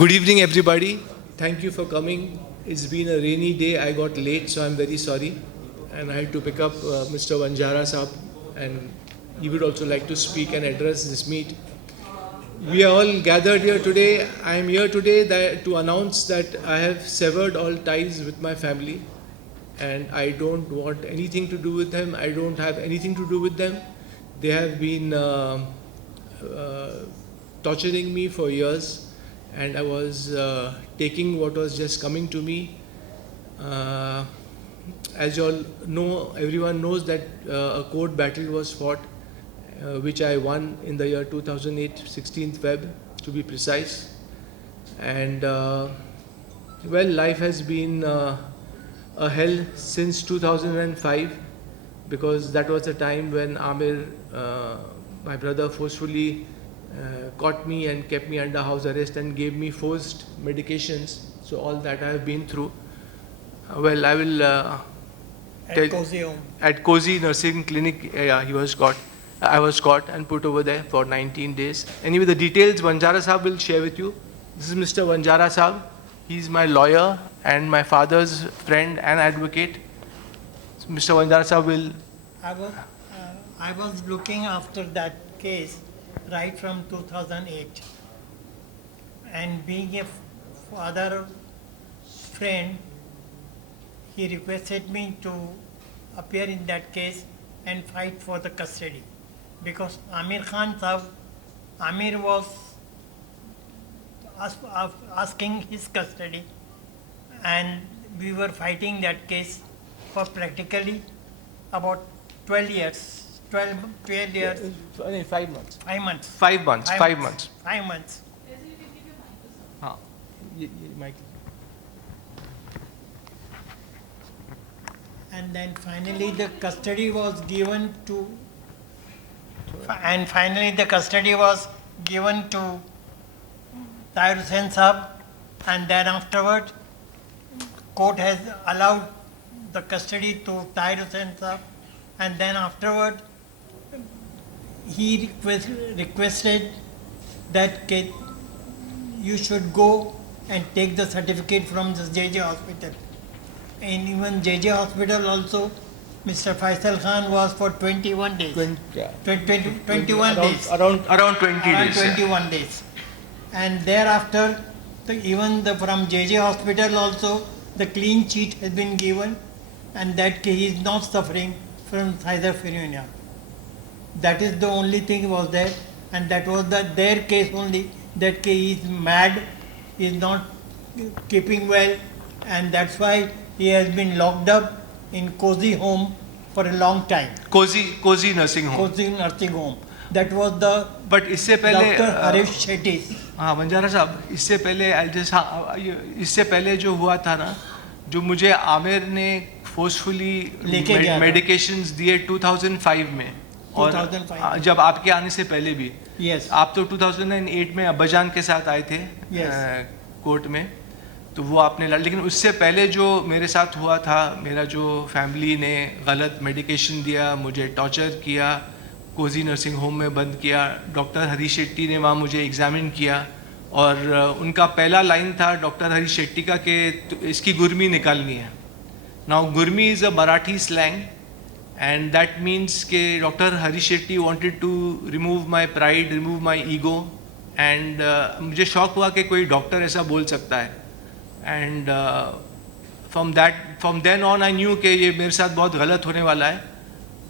Good evening, everybody. Thank you for coming. It's been a rainy day. I got late, so I'm very sorry. And I had to pick up Mr. Vanjara Saab, and he would also like to speak and address this meet. We are all gathered here today. I am here today to announce that I have severed all ties with my family, and I don't want anything to do with them. I don't have anything to do with them. They have been torturing me for years, and I was taking what was just coming to me. As you all know, everyone knows that a court battle was fought, which I won in the year 2008, 16th Feb to be precise. And well, life has been a hell since 2005, because that was the time when Amir, my brother, forcefully caught me and kept me under house arrest and gave me forced medications. So all that I have been through. Well, I will at Cozy Nursing Clinic. Yeah, he was caught. I was caught and put over there for 19 days. Anyway, the details Vanjara Saab will share with you. This is Mr. Vanjara Saab. He's my lawyer and my father's friend and advocate. So Mr. Vanjara Saab will. I was looking after that case right from 2008, and being a father friend, he requested me to appear in that case and fight for the custody, because Amir Khan Sahab, Amir was asking his custody, and we were fighting that case for practically about 12 years. 12 years. 5 months. 5 months. 5 months. 5 months. 5 months. हाँ, ये mic. And then finally the custody was given to. And finally the custody was given to Tahir Hussain Sahab, and then afterward court has allowed the custody to Tahir Hussain Sahab, and then afterward he requested that you should go and take the certificate from the JJ hospital. And even JJ hospital also, Mr. Faisal Khan was for 21 days. 21 days. Around 20 days. 21 days. And thereafter, from JJ hospital also, the clean sheet has been given, and that he is not suffering from schizophrenia. That is the only thing was there, and that was their case only, that he is mad, he is not keeping well, and that's why he has been locked up in Cozy home for a long time. Cozy Nursing Home. Cozy Nursing Home. That was the But इससे पहले Dr. Harish Shetty. हाँ वंजारा साहब, इससे पहले इससे पहले जो हुआ था ना, जो मुझे आमिर ने फोर्सफुली मेडिकेशंस दिए 2005 में, और 2005 जब आपके आने से पहले भी. Yes. आप तो 2008 में अब्बाजान के साथ आए थे. Yes. कोर्ट में, तो वो आपने लेकिन उससे पहले जो मेरे साथ हुआ था, मेरा जो फैमिली ने गलत मेडिकेशन दिया, मुझे टॉर्चर किया, कोजी नर्सिंग होम में बंद किया, डॉक्टर हरीश शेट्टी ने वहाँ मुझे एग्ज़ामिन किया, और उनका पहला लाइन था डॉक्टर हरीश शेट्टी का कि इसकी गुर्मी निकालनी है. Now गुर्मी is a Marathi slang, and that means कि doctor Harish Shetty wanted to remove my pride, remove my ego, and मुझे शौक हुआ कि कोई डॉक्टर ऐसा बोल सकता है. And from then on I knew कि ये मेरे साथ बहुत गलत होने वाला है.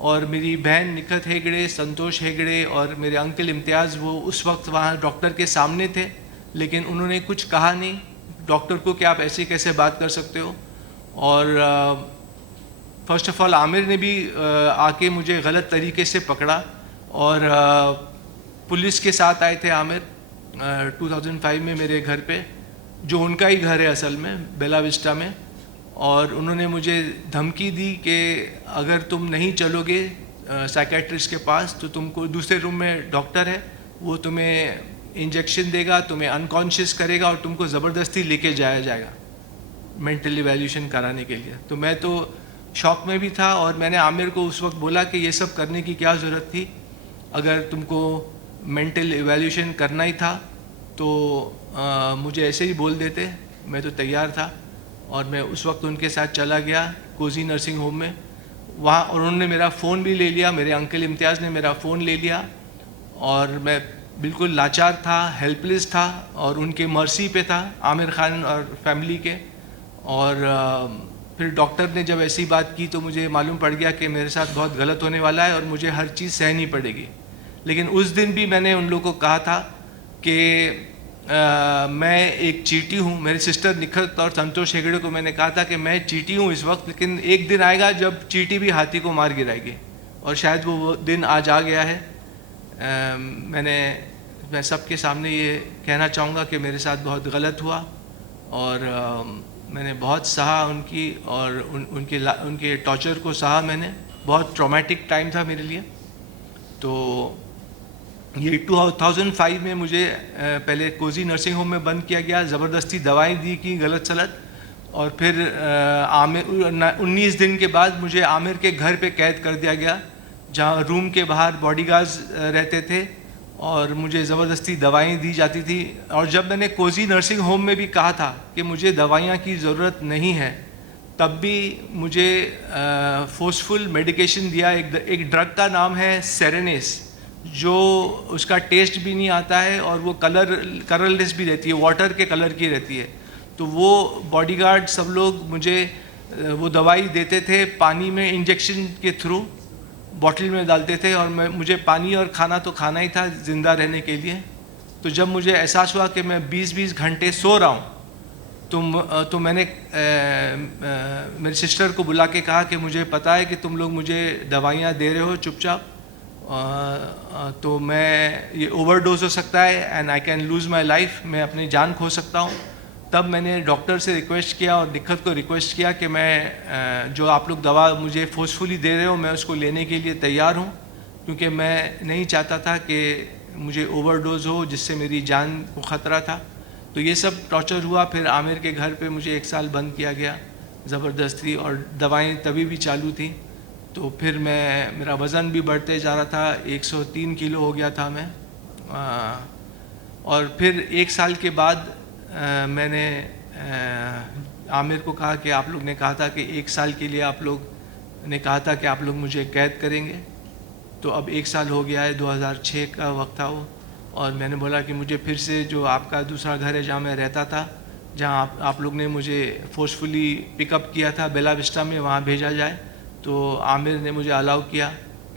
और मेरी बहन निखत हेगड़े, संतोष हेगड़े और मेरे अंकल इम्तियाज़, वो उस वक्त वहाँ डॉक्टर के सामने थे, लेकिन उन्होंने कुछ कहा नहीं डॉक्टर को कि आप ऐसे कैसे बात कर सकते हो. और फर्स्ट ऑफ ऑल आमिर ने भी आके मुझे गलत तरीके से पकड़ा, और पुलिस के साथ आए थे आमिर 2005 में मेरे घर पे, जो उनका ही घर है असल में, बेला विस्टा में. और उन्होंने मुझे धमकी दी कि अगर तुम नहीं चलोगे साइकेट्रिस्ट के पास तो तुमको दूसरे रूम में डॉक्टर है, वो तुम्हें इंजेक्शन देगा, तुम्हें अनकॉन्शियस करेगा और तुमको ज़बरदस्ती लेके जाया जाएगा मेंटल इवैल्यूएशन कराने के लिए. तो मैं तो शौक में भी था, और मैंने आमिर को उस वक्त बोला कि ये सब करने की क्या ज़रूरत थी, अगर तुमको मेंटल इवैल्यूएशन करना ही था तो मुझे ऐसे ही बोल देते, मैं तो तैयार था और मैं उस वक्त उनके साथ चला गया कोजी नर्सिंग होम में। वहाँ और उन्होंने मेरा फ़ोन भी ले लिया, मेरे अंकल इम्तियाज़ ने मेरा फ़ोन ले लिया और मैं बिल्कुल लाचार था, हेल्पलेस था और उनके मर्सी पे था, आमिर खान और फैमिली के। और फिर डॉक्टर ने जब ऐसी बात की तो मुझे मालूम पड़ गया कि मेरे साथ बहुत गलत होने वाला है और मुझे हर चीज़ सहनी पड़ेगी। लेकिन उस दिन भी मैंने उन लोगों को कहा था कि मैं एक चींटी हूँ। मेरे सिस्टर निखत और संतोष हेगड़े को मैंने कहा था कि मैं चींटी हूँ इस वक्त, लेकिन एक दिन आएगा जब चींटी भी हाथी को मार गिराएगी और शायद वो दिन आज आ गया है। मैं सबके सामने ये कहना चाहूँगा कि मेरे साथ बहुत गलत हुआ और मैंने बहुत सहा उनकी और उनके टॉर्चर को सहा मैंने। बहुत ट्रॉमेटिक टाइम था मेरे लिए। तो ये 2005 में मुझे पहले कोजी नर्सिंग होम में बंद किया गया, ज़बरदस्ती दवाएं दी की गलत सलत, और फिर 19 दिन के बाद मुझे आमिर के घर पे कैद कर दिया गया, जहाँ रूम के बाहर बॉडीगार्ड्स रहते थे और मुझे ज़बरदस्ती दवाएं दी जाती थी। और जब मैंने कोजी नर्सिंग होम में भी कहा था कि मुझे दवाइयाँ की ज़रूरत नहीं है, तब भी मुझे फोर्सफुल मेडिकेशन दिया। एक ड्रग का नाम है सेरेनेस, जो उसका टेस्ट भी नहीं आता है और वो कलरलेस भी रहती है, वाटर के कलर की रहती है। तो वो बॉडीगार्ड सब लोग मुझे वो दवाई देते थे, पानी में इंजेक्शन के थ्रू बॉटल में डालते थे और मुझे पानी और खाना तो खाना ही था ज़िंदा रहने के लिए। तो जब मुझे एहसास हुआ कि मैं 20-20 घंटे सो रहा हूँ, तो मैंने मेरी सिस्टर को बुला के कहा कि मुझे पता है कि तुम लोग मुझे दवाइयाँ दे रहे हो चुपचाप, तो मैं ये ओवरडोज हो सकता है and I can lose my life, मैं अपनी जान खो सकता हूँ। तब मैंने डॉक्टर से रिक्वेस्ट किया और निखत को रिक्वेस्ट किया कि मैं जो आप लोग दवा मुझे फोर्सफुली दे रहे हो, मैं उसको लेने के लिए तैयार हूँ, क्योंकि मैं नहीं चाहता था कि मुझे ओवरडोज हो जिससे मेरी जान को ख़तरा था। तो ये सब टॉर्चर हुआ। फिर आमिर के घर पे मुझे 1 साल बंद किया गया ज़बरदस्ती, और दवाएं तभी भी चालू थी। तो फिर मेरा वज़न भी बढ़ते जा रहा था, 103 किलो हो गया था मैं। और फिर 1 साल के बाद मैंने आमिर को कहा कि आप लोग ने कहा था कि 1 साल के लिए आप लोग ने कहा था कि आप लोग मुझे कैद करेंगे। तो अब 1 साल हो गया है, 2006 का वक्त था वो। और मैंने बोला कि मुझे फिर से जो आपका दूसरा घर है जहाँ मैं रहता था, जहाँ आप लोग ने मुझे फोर्सफुली पिकअप किया था बेला विस्टा में, वहाँ भेजा जाए। तो आमिर ने मुझे अलाउ किया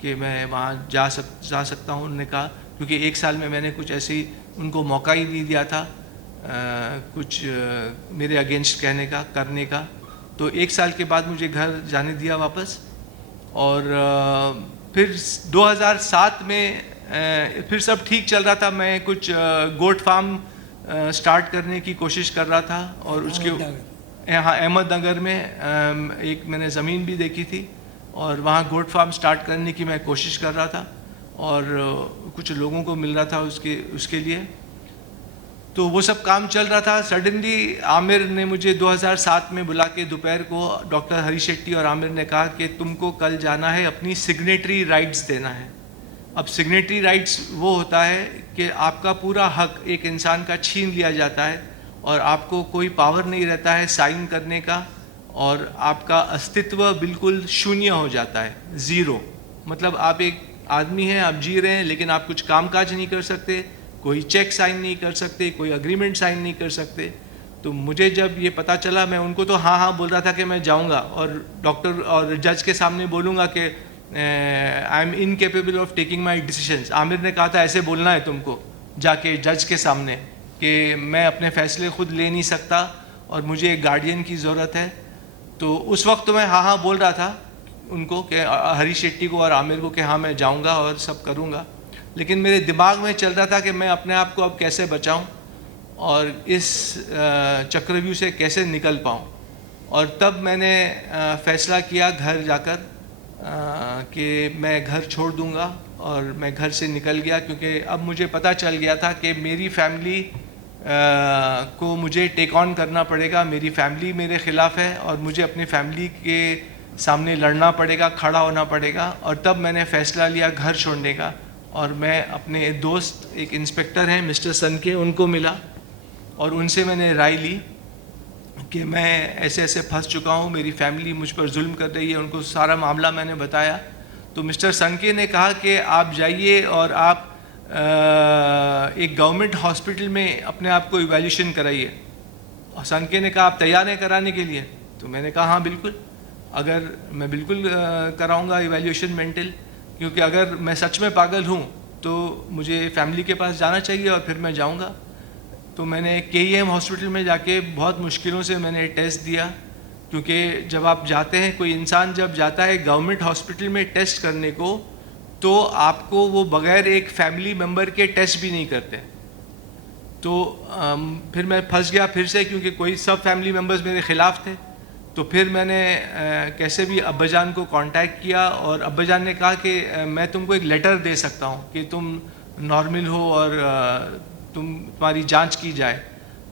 कि मैं वहाँ जा सकता हूँ। उन्होंने कहा, क्योंकि 1 साल में मैंने कुछ ऐसे ही उनको मौका ही नहीं दिया था कुछ मेरे अगेंस्ट कहने का, करने का। तो 1 साल के बाद मुझे घर जाने दिया वापस। और फिर 2007 में फिर सब ठीक चल रहा था। मैं कुछ गोट फार्म स्टार्ट करने की कोशिश कर रहा था, और उसके यहाँ अहमदनगर में एक मैंने ज़मीन भी देखी थी और वहाँ गोट फार्म स्टार्ट करने की मैं कोशिश कर रहा था, और कुछ लोगों को मिल रहा था उसके लिए। तो वो सब काम चल रहा था। सडनली आमिर ने मुझे 2007 में बुला के दोपहर को, डॉक्टर हरी शेट्टी और आमिर ने कहा कि तुमको कल जाना है, अपनी सिग्नेटरी राइट्स देना है। अब सिग्नेटरी राइट्स वो होता है कि आपका पूरा हक एक इंसान का छीन लिया जाता है और आपको कोई पावर नहीं रहता है साइन करने का, और आपका अस्तित्व बिल्कुल शून्य हो जाता है, ज़ीरो। मतलब आप एक आदमी हैं, आप जी रहे हैं, लेकिन आप कुछ कामकाज नहीं कर सकते, कोई चेक साइन नहीं कर सकते, कोई अग्रीमेंट साइन नहीं कर सकते। तो मुझे जब ये पता चला, मैं उनको तो हाँ बोल रहा था कि मैं जाऊंगा और डॉक्टर और जज के सामने बोलूँगा कि I am incapable of taking my decisions. Aamir ने कहा था ऐसे बोलना है तुमको जाके जज के सामने कि मैं अपने फ़ैसले खुद ले नहीं सकता और मुझे एक गार्डियन की ज़रूरत है। तो उस वक्त तो मैं हाँ बोल रहा था उनको कि हरी शेट्टी को और आमिर को कि हाँ मैं जाऊँगा और सब करूँगा। लेकिन मेरे दिमाग में चल रहा था कि मैं अपने आप को अब कैसे बचाऊं और इस चक्रव्यूह से कैसे निकल पाऊं। और तब मैंने फ़ैसला किया घर जाकर कि मैं घर छोड़ दूंगा, और मैं घर से निकल गया, क्योंकि अब मुझे पता चल गया था कि मेरी फैमिली को मुझे टेक ऑन करना पड़ेगा। मेरी फैमिली मेरे ख़िलाफ़ है और मुझे अपनी फैमिली के सामने लड़ना पड़ेगा, खड़ा होना पड़ेगा। और तब मैंने फ़ैसला लिया घर छोड़ने का, और मैं अपने दोस्त एक इंस्पेक्टर हैं मिस्टर सन के, उनको मिला और उनसे मैंने राय ली कि मैं ऐसे ऐसे फंस चुका हूँ, मेरी फैमिली मुझ पर जुल्म कर रही है। उनको सारा मामला मैंने बताया। तो मिस्टर संके ने कहा कि आप जाइए और आप एक गवर्नमेंट हॉस्पिटल में अपने आप को इवैल्यूएशन कराइए। और संके ने कहा आप तैयार हैं कराने के लिए? तो मैंने कहा हाँ बिल्कुल, अगर मैं बिल्कुल कराऊंगा इवैल्यूएशन मेंटल, क्योंकि अगर मैं सच में पागल हूँ तो मुझे फैमिली के पास जाना चाहिए और फिर मैं जाऊँगा। तो मैंने KEM हॉस्पिटल में जाके बहुत मुश्किलों से मैंने टेस्ट दिया, क्योंकि जब आप जाते हैं, कोई इंसान जब जाता है गवर्नमेंट हॉस्पिटल में टेस्ट करने को, तो आपको वो बग़ैर एक फैमिली मेम्बर के टेस्ट भी नहीं करते। तो फिर मैं फंस गया फिर से, क्योंकि कोई सब फैमिली मेम्बर्स मेरे ख़िलाफ़ थे। तो फिर मैंने कैसे भी अब्बाजान को कांटेक्ट किया और अब्बाजान ने कहा कि मैं तुमको एक लेटर दे सकता हूँ कि तुम नॉर्मल हो और तुम्हारी जांच की जाए।